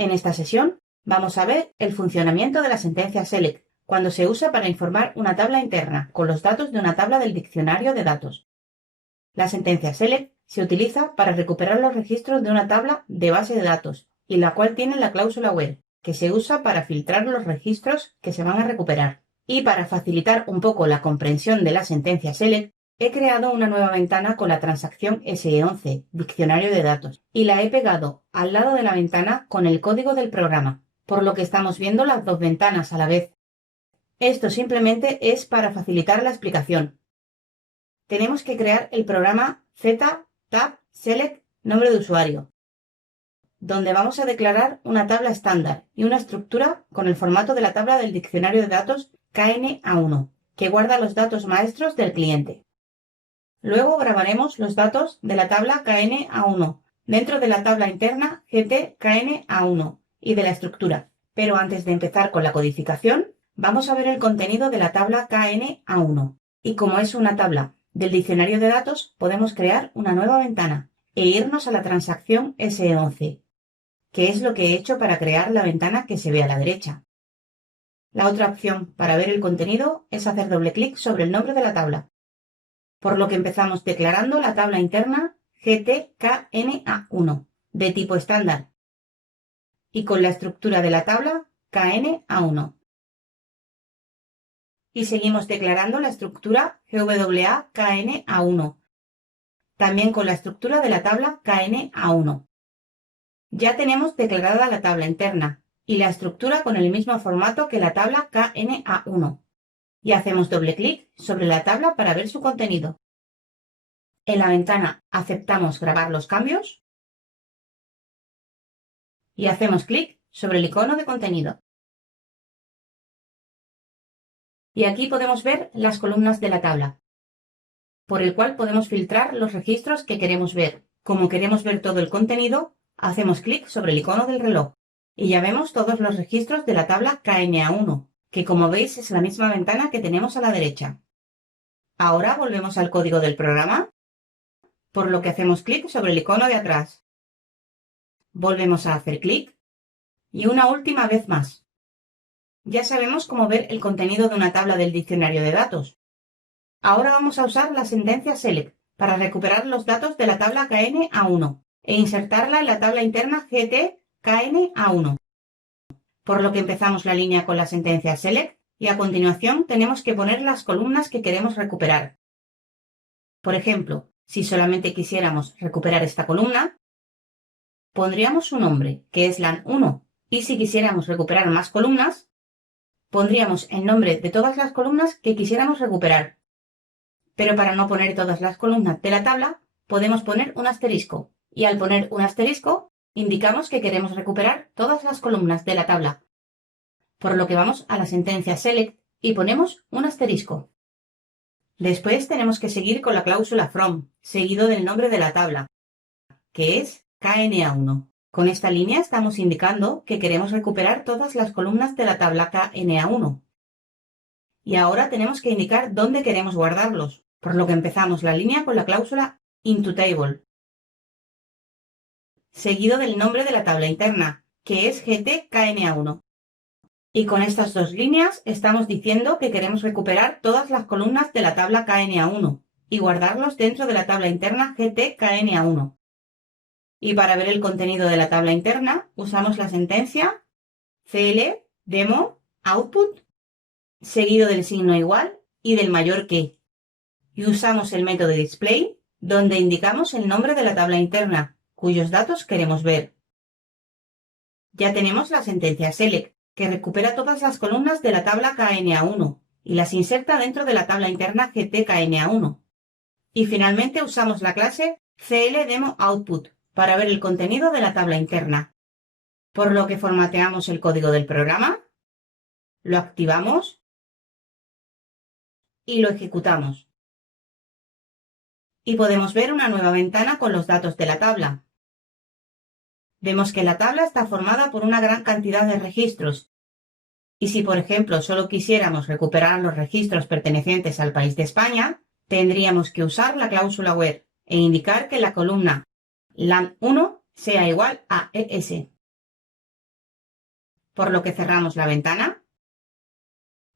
En esta sesión vamos a ver el funcionamiento de la sentencia select, cuando se usa para informar una tabla interna con los datos de una tabla del diccionario de datos. La sentencia select se utiliza para recuperar los registros de una tabla de base de datos y la cual tiene la cláusula where, que se usa para filtrar los registros que se van a recuperar. Y para facilitar un poco la comprensión de la sentencia select, he creado una nueva ventana con la transacción SE11, diccionario de datos, y la he pegado al lado de la ventana con el código del programa, por lo que estamos viendo las dos ventanas a la vez. Esto simplemente es para facilitar la explicación. Tenemos que crear el programa z-tab-select nombre de usuario, donde vamos a declarar una tabla estándar y una estructura con el formato de la tabla del diccionario de datos KNA1, que guarda los datos maestros del cliente. Luego grabaremos los datos de la tabla KNA1 dentro de la tabla interna GT-KNA1 y de la estructura. Pero antes de empezar con la codificación, vamos a ver el contenido de la tabla KNA1. Y como es una tabla del diccionario de datos, podemos crear una nueva ventana e irnos a la transacción SE11, que es lo que he hecho para crear la ventana que se ve a la derecha. La otra opción para ver el contenido es hacer doble clic sobre el nombre de la tabla, por lo que empezamos declarando la tabla interna GTKNA1 de tipo estándar y con la estructura de la tabla KNA1. Y seguimos declarando la estructura GWA-KNA1, también con la estructura de la tabla KNA1. Ya tenemos declarada la tabla interna y la estructura con el mismo formato que la tabla KNA1. Y hacemos doble clic sobre la tabla para ver su contenido. En la ventana aceptamos grabar los cambios y hacemos clic sobre el icono de contenido. Y aquí podemos ver las columnas de la tabla, por el cual podemos filtrar los registros que queremos ver. Como queremos ver todo el contenido, hacemos clic sobre el icono del reloj y ya vemos todos los registros de la tabla KNA1, que como veis es la misma ventana que tenemos a la derecha. Ahora volvemos al código del programa, por lo que hacemos clic sobre el icono de atrás. Volvemos a hacer clic y una última vez más. Ya sabemos cómo ver el contenido de una tabla del diccionario de datos. Ahora vamos a usar la sentencia select para recuperar los datos de la tabla KNA1 e insertarla en la tabla interna GT-KNA1. Por lo que empezamos la línea con la sentencia select y a continuación tenemos que poner las columnas que queremos recuperar. Por ejemplo, si solamente quisiéramos recuperar esta columna, pondríamos su nombre, que es LAN1, y si quisiéramos recuperar más columnas, pondríamos el nombre de todas las columnas que quisiéramos recuperar. Pero para no poner todas las columnas de la tabla, podemos poner un asterisco, y al poner un asterisco, indicamos que queremos recuperar todas las columnas de la tabla. Por lo que vamos a la sentencia select y ponemos un asterisco. Después tenemos que seguir con la cláusula from, seguido del nombre de la tabla, que es KNA1. Con esta línea estamos indicando que queremos recuperar todas las columnas de la tabla KNA1. Y ahora tenemos que indicar dónde queremos guardarlos, por lo que empezamos la línea con la cláusula IntoTable, seguido del nombre de la tabla interna, que es GTKNA1. Y con estas dos líneas estamos diciendo que queremos recuperar todas las columnas de la tabla KNA1 y guardarlos dentro de la tabla interna GTKNA1. Y para ver el contenido de la tabla interna usamos la sentencia cl-demo-output seguido del signo igual y del mayor que. Y usamos el método display donde indicamos el nombre de la tabla interna cuyos datos queremos ver. Ya tenemos la sentencia select, que recupera todas las columnas de la tabla KNA1 y las inserta dentro de la tabla interna GTKNA1. Y finalmente usamos la clase cl-demo-output para ver el contenido de la tabla interna. Por lo que formateamos el código del programa, lo activamos y lo ejecutamos. Y podemos ver una nueva ventana con los datos de la tabla. Vemos que la tabla está formada por una gran cantidad de registros. Y si, por ejemplo, solo quisiéramos recuperar los registros pertenecientes al país de España, tendríamos que usar la cláusula where e indicar que la columna LAN1 sea igual a ES. por lo que cerramos la ventana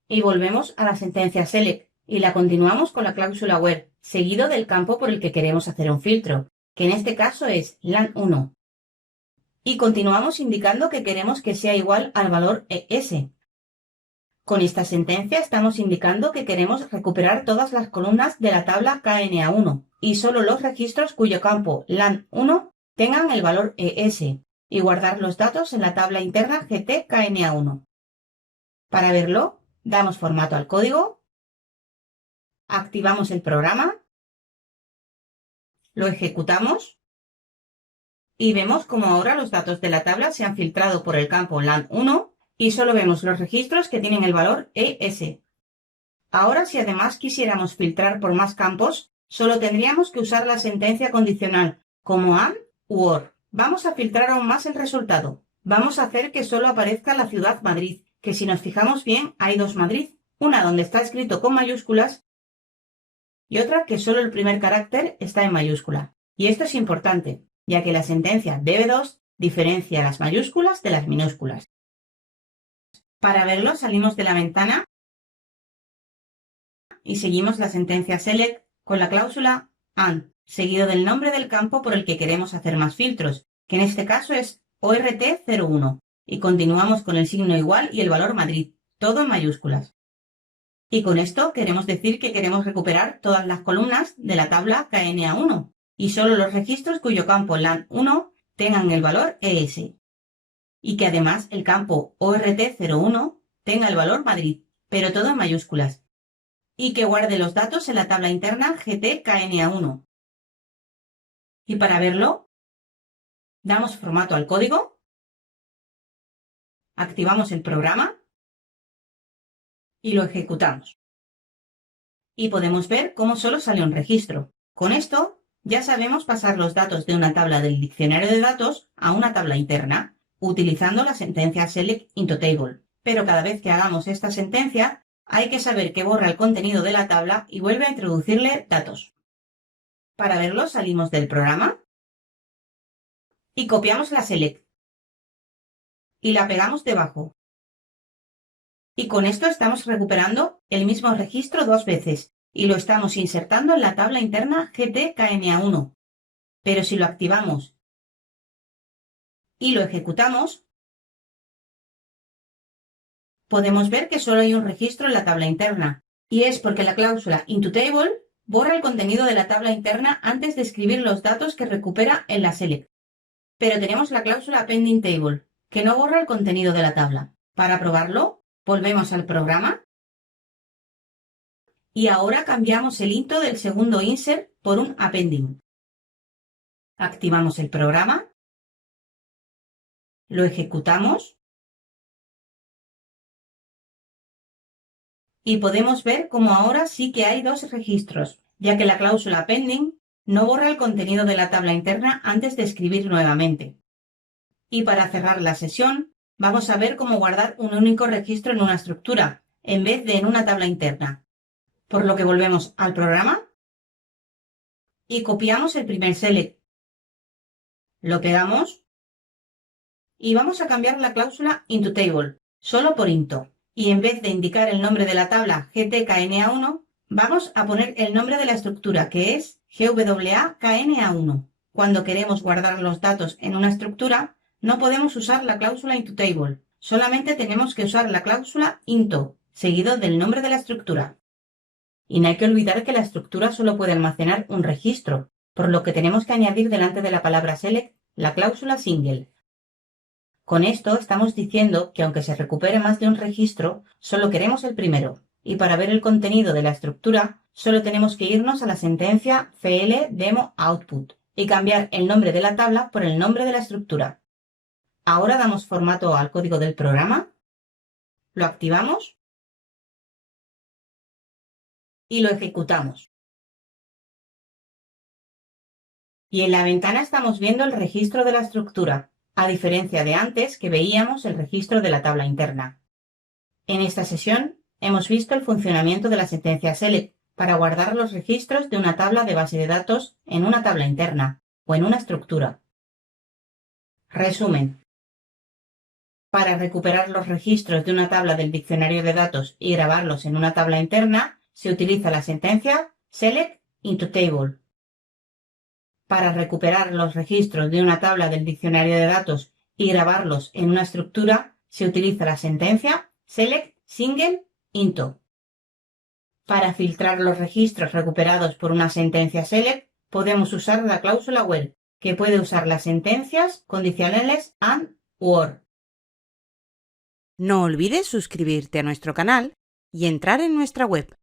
y volvemos a la sentencia select y la continuamos con la cláusula where, seguido del campo por el que queremos hacer un filtro, que en este caso es LAN1. Y continuamos indicando que queremos que sea igual al valor ES. Con esta sentencia estamos indicando que queremos recuperar todas las columnas de la tabla KNA1 y solo los registros cuyo campo LAN1 tengan el valor ES y guardar los datos en la tabla interna GTKNA1. Para verlo, damos formato al código, activamos el programa, lo ejecutamos y vemos como ahora los datos de la tabla se han filtrado por el campo LAN1 y solo vemos los registros que tienen el valor ES. Ahora, si además quisiéramos filtrar por más campos, solo tendríamos que usar la sentencia condicional como AND u OR. Vamos a filtrar aún más el resultado. Vamos a hacer que solo aparezca la ciudad Madrid, que si nos fijamos bien hay dos Madrid, una donde está escrito con mayúsculas y otra que solo el primer carácter está en mayúscula. Y esto es importante, ya que la sentencia DB2 diferencia las mayúsculas de las minúsculas. Para verlo salimos de la ventana y seguimos la sentencia select con la cláusula AND, seguido del nombre del campo por el que queremos hacer más filtros, que en este caso es ORT01, y continuamos con el signo igual y el valor Madrid, todo en mayúsculas. Y con esto queremos decir que queremos recuperar todas las columnas de la tabla KNA1 y solo los registros cuyo campo LAN1 tengan el valor ES. Y que además el campo ORT01 tenga el valor Madrid, pero todo en mayúsculas. Y que guarde los datos en la tabla interna GTKNA1. Y para verlo, damos formato al código, activamos el programa y lo ejecutamos. Y podemos ver cómo solo sale un registro. Con esto ya sabemos pasar los datos de una tabla del diccionario de datos a una tabla interna, utilizando la sentencia select into table. Pero cada vez que hagamos esta sentencia, hay que saber que borra el contenido de la tabla y vuelve a introducirle datos. Para verlo salimos del programa y copiamos la select y la pegamos debajo. Y con esto estamos recuperando el mismo registro dos veces y lo estamos insertando en la tabla interna GTKNA1. Pero si lo activamos y lo ejecutamos, podemos ver que solo hay un registro en la tabla interna, y es porque la cláusula IntoTable borra el contenido de la tabla interna antes de escribir los datos que recupera en la select. Pero tenemos la cláusula pendingTable, que no borra el contenido de la tabla. Para probarlo, volvemos al programa y ahora cambiamos el into del segundo insert por un appending. Activamos el programa, lo ejecutamos y podemos ver cómo ahora sí que hay dos registros, ya que la cláusula pending no borra el contenido de la tabla interna antes de escribir nuevamente. Y para cerrar la sesión, vamos a ver cómo guardar un único registro en una estructura, en vez de en una tabla interna. Por lo que volvemos al programa y copiamos el primer select. Lo pegamos y vamos a cambiar la cláusula IntoTable, solo por into. Y en vez de indicar el nombre de la tabla GTKNA1, vamos a poner el nombre de la estructura, que es GWAKNA1. Cuando queremos guardar los datos en una estructura, no podemos usar la cláusula IntoTable, solamente tenemos que usar la cláusula into, seguido del nombre de la estructura. Y no hay que olvidar que la estructura solo puede almacenar un registro, por lo que tenemos que añadir delante de la palabra select la cláusula single. Con esto estamos diciendo que aunque se recupere más de un registro, solo queremos el primero, y para ver el contenido de la estructura, solo tenemos que irnos a la sentencia cl-demo-output y cambiar el nombre de la tabla por el nombre de la estructura. Ahora damos formato al código del programa, lo activamos y lo ejecutamos. Y en la ventana estamos viendo el registro de la estructura, a diferencia de antes que veíamos el registro de la tabla interna. En esta sesión hemos visto el funcionamiento de la sentencia select para guardar los registros de una tabla de base de datos en una tabla interna o en una estructura. Resumen. Para recuperar los registros de una tabla del diccionario de datos y grabarlos en una tabla interna, se utiliza la sentencia select into table. Para recuperar los registros de una tabla del diccionario de datos y grabarlos en una estructura, se utiliza la sentencia select single into. Para filtrar los registros recuperados por una sentencia select, podemos usar la cláusula where, que puede usar las sentencias condicionales and or. No olvides suscribirte a nuestro canal y entrar en nuestra web